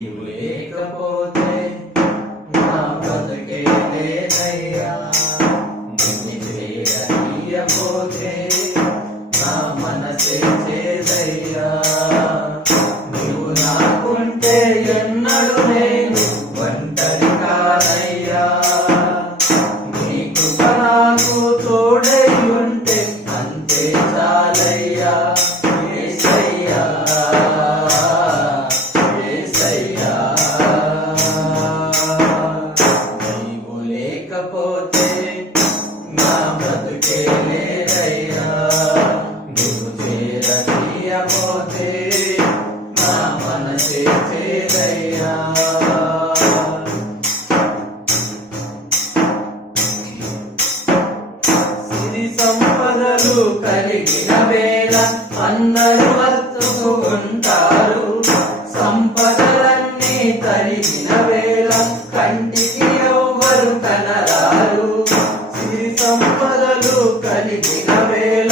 నీవు లేకపోతే నా బ్రతుకే లేదయ్యా, నిన్ను చేయకపోతే నా మనసే చేదయ్యా. నీవు నాకుంటే ఎన్నడు నేను ఒంటరి కానయ్యా, నీ కృప నాకు తోడై ఉంటే అంతే చాలయ్యా. యేసయ్యా యేసయ్యా, నీవు లేకపోతే నా బ్రతుకే లేదయ్యా, నీవు చేరదీయకపోతే నా మనసే చేదయ్యా. సిరి సంపదలు కలిగిన వేళ అందరూ హత్తుకుంటారు, సంపదలన్నీ తరిగిన వేళ కంటికి ఎవ్వరు కనరారు. సిరి సంపదలు కలిగిన వేళ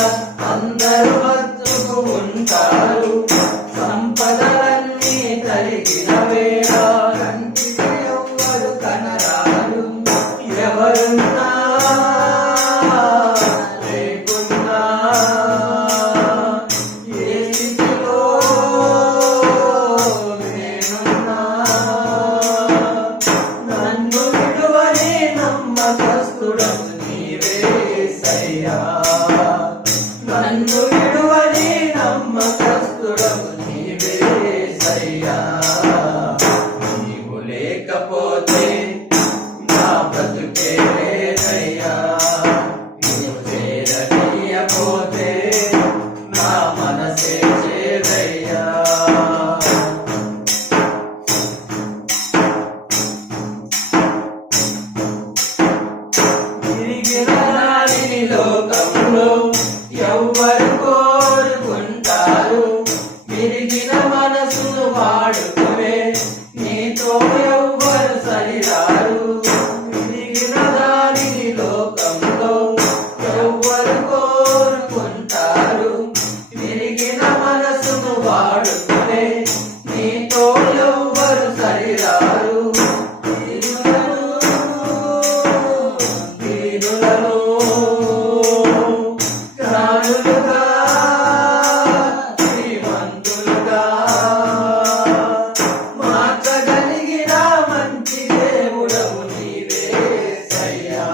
అందరూ హత్తుకుంటారు, సంపదలన్నీ తరిగిన వేళ కంటికి ఎవ్వరు కనరారు. ఎవరున్నా లేకున్నా ఏ స్థితిలో నేనున్నా నన్ను విడువని నమ్మకస్తుడవు నీవే యేసయ్యా, నన్ను విడువని నమ్మకస్తుడవు నీవే యేసయ్యా. నీవు లేకపోతే నా బ్రతుకే లేదయ్యా, నీవు చేరనీయకపోతే నా మనసే చేదయ్యా. తిరిగిన రాని లోకంలో ఎవ్వరు కోరుకుంటారు, విరిగిన మనసును వాడుకునే నీతో ఎవ్వరు సరిరారు. విరిగిన దానిని లోకంలో ఎవ్వరు కోరుకుంటారు, విరిగిన మనసును వాడుకునే నీతో ఎవ్వరు సరిరారు. దీనులను జ్ఞానులుగా శ్రీమంతులుగా మార్చగలిగిన మంచి దేవుడవు నీవే యేసయ్యా,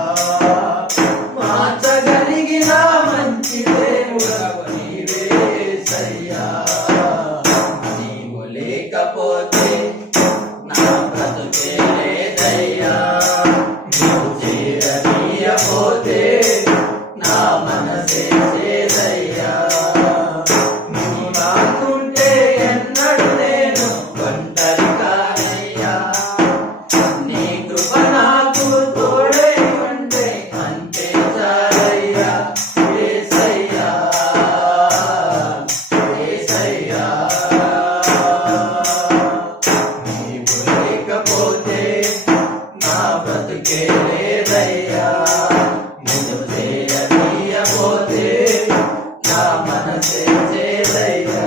మార్చగలిగిన మంచి దేవుడవు నీవే యేసయ్యా. నీవు లేకపోతే నా బ్రతుకే లేదయ్యా, నీవు చేరనీయకపోతే నా మనసే చేదయ్యా. నువ్వు నాకుంటే ఎన్నడు నేను ఒంటరి కానయ్యా, నీ కృప నాకు తోడై ఉంటే అంతే చాలయ్యా. యేసయ్యా యేసయ్యా, నీవు లేకపోతే నా బ్రతుకే లేదయ్యా, నిన్ను చేయనీయకపోతే నా మనసే చేదయ్యా.